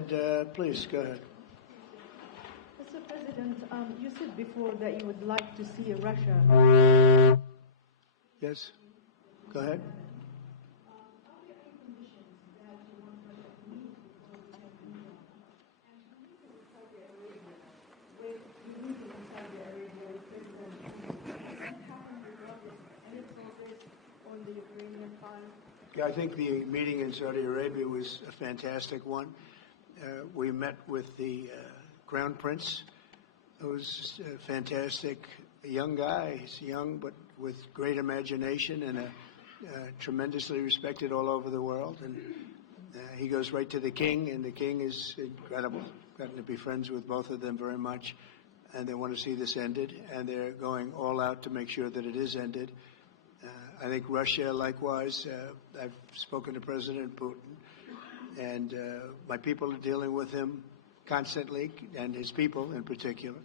ahead, please, go ahead. Mr. President, you said before that you would like to see Russia. Yes, go ahead. Yeah, I think the meeting in Saudi Arabia was a fantastic one. We met with the Crown Prince, who's a fantastic young guy. He's young, but with great imagination and tremendously respected all over the world. And he goes right to the king, and the king is incredible. Gotten to be friends with both of them very much, and they want to see this ended, and they're going all out to make sure that it is ended. I think Russia, likewise, I've spoken to President Putin, and my people are dealing with him constantly, and his people in particular.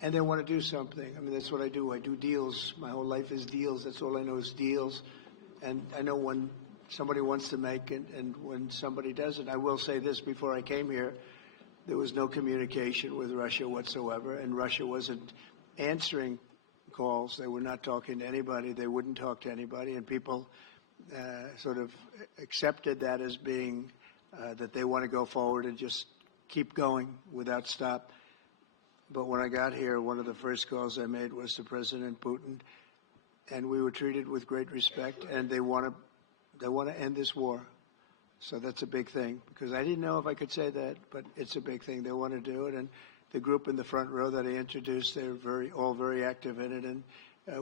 And they want to do something. I mean, that's what I do. I do deals. My whole life is deals. That's all I know is deals. And I know when somebody wants to make it and when somebody doesn't. I will say this, before I came here, there was no communication with Russia whatsoever, and Russia wasn't answering calls. They were not talking to anybody. They wouldn't talk to anybody, and people sort of accepted that as being that they want to go forward and just keep going without stop. But when I got here, one of the first calls I made was to President Putin, and we were treated with great respect, and they want to end this war. So that's a big thing, because I didn't know if I could say that, but it's a big thing. They want to do it, and the group in the front row that I introduced, they're all very active in it, and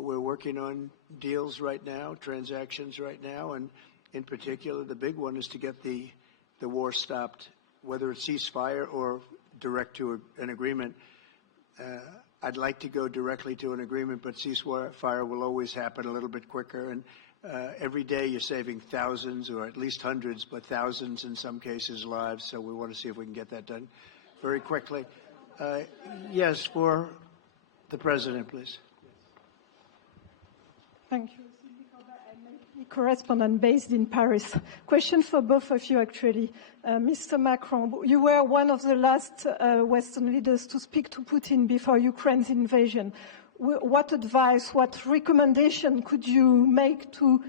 we're working on deals right now, transactions right now, and in particular, the big one is to get the war stopped, whether it's ceasefire or direct to an agreement. I'd like to go directly to an agreement, but ceasefire will always happen a little bit quicker, and every day you're saving thousands, or at least hundreds, but thousands in some cases lives, so we want to see if we can get that done very quickly. Yes, for the President, please. Thank you. I'm a correspondent based in Paris. Question for both of you, actually. Mr. Macron, you were one of the last Western leaders to speak to Putin before Ukraine's invasion. What advice, what recommendation could you make to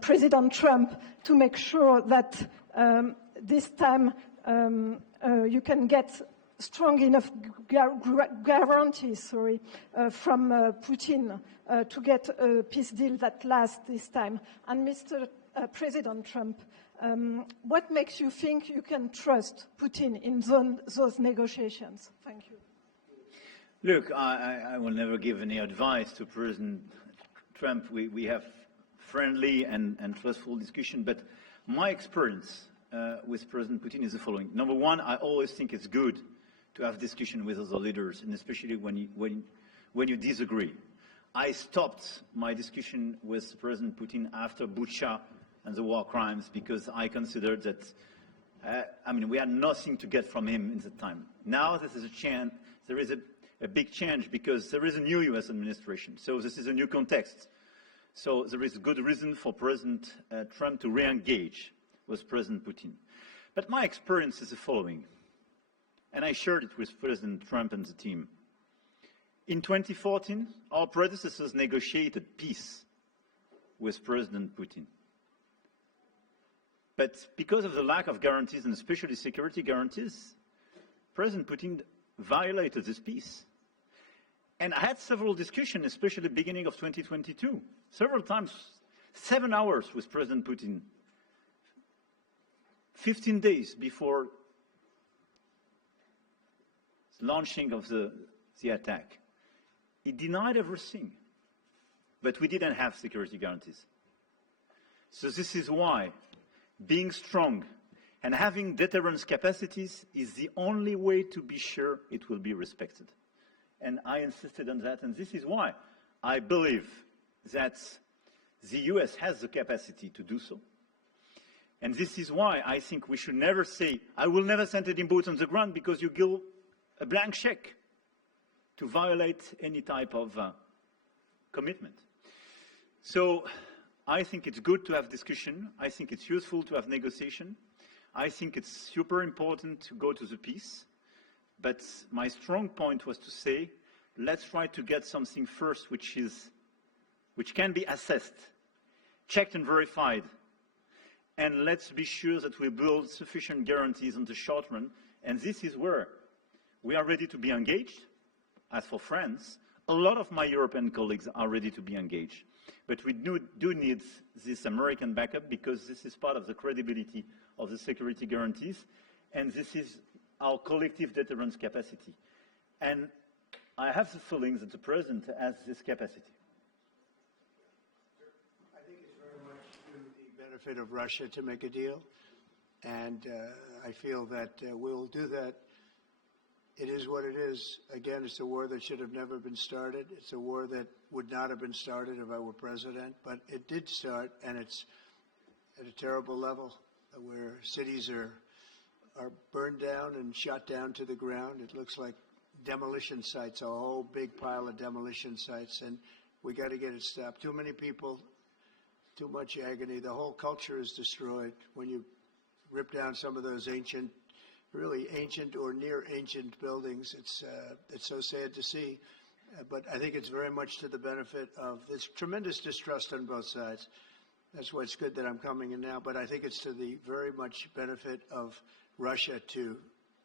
President Trump to make sure that this time you can get strong enough guarantees, from Putin to get a peace deal that lasts this time? And Mr. President Trump, what makes you think you can trust Putin in those negotiations? Thank you. Look, I will never give any advice to President Trump. We have friendly and trustful discussion, but my experience with President Putin is the following. Number one, I always think it's good to have discussion with other leaders, and especially when you disagree. I stopped my discussion with President Putin after Bucha and the war crimes, because I considered that, we had nothing to get from him in the time. Now there is a big change, because there is a new U.S. administration, so this is a new context. So there is good reason for President Trump to re-engage with President Putin. But my experience is the following, and I shared it with President Trump and the team. In 2014, our predecessors negotiated peace with President Putin. But because of the lack of guarantees, and especially security guarantees, President Putin violated this peace. And I had several discussions, especially at the beginning of 2022, several times, 7 hours with President Putin, 15 days before the launching of the attack. He denied everything, but we didn't have security guarantees. So this is why being strong and having deterrence capacities is the only way to be sure it will be respected. And I insisted on that, and this is why I believe that the US has the capacity to do so. And this is why I think we should never say, I will never send any boots on the ground, because you give a blank check to violate any type of commitment. So I think it's good to have discussion. I think it's useful to have negotiation. I think it's super important to go to the peace, but my strong point was to say, let's try to get something first which can be assessed, checked and verified, and let's be sure that we build sufficient guarantees in the short run, and this is where we are ready to be engaged. As for France, a lot of my European colleagues are ready to be engaged. But we do need this American backup because this is part of the credibility of the security guarantees, and this is our collective deterrence capacity. And I have the feeling that the President has this capacity. I think it's very much to the benefit of Russia to make a deal, and I feel that we'll do that. It is what it is. Again, it's a war that should have never been started. It's a war that would not have been started if I were president, but it did start, and it's at a terrible level where cities are burned down and shot down to the ground. It looks like demolition sites, a whole big pile of demolition sites, and we got to get it stopped. Too many people, too much agony. The whole culture is destroyed when you rip down some of those ancient, really ancient or near ancient buildings. It's so sad to see, but I think it's very much to the benefit of this tremendous distrust on both sides. That's why it's good that I'm coming in now, but I think it's to the very much benefit of Russia to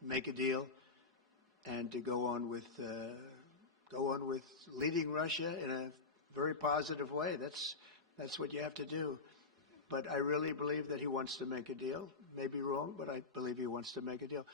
make a deal and to go on with leading Russia in a very positive way. That's what you have to do. But I really believe that he wants to make a deal. Maybe wrong, but I believe he wants to make a deal.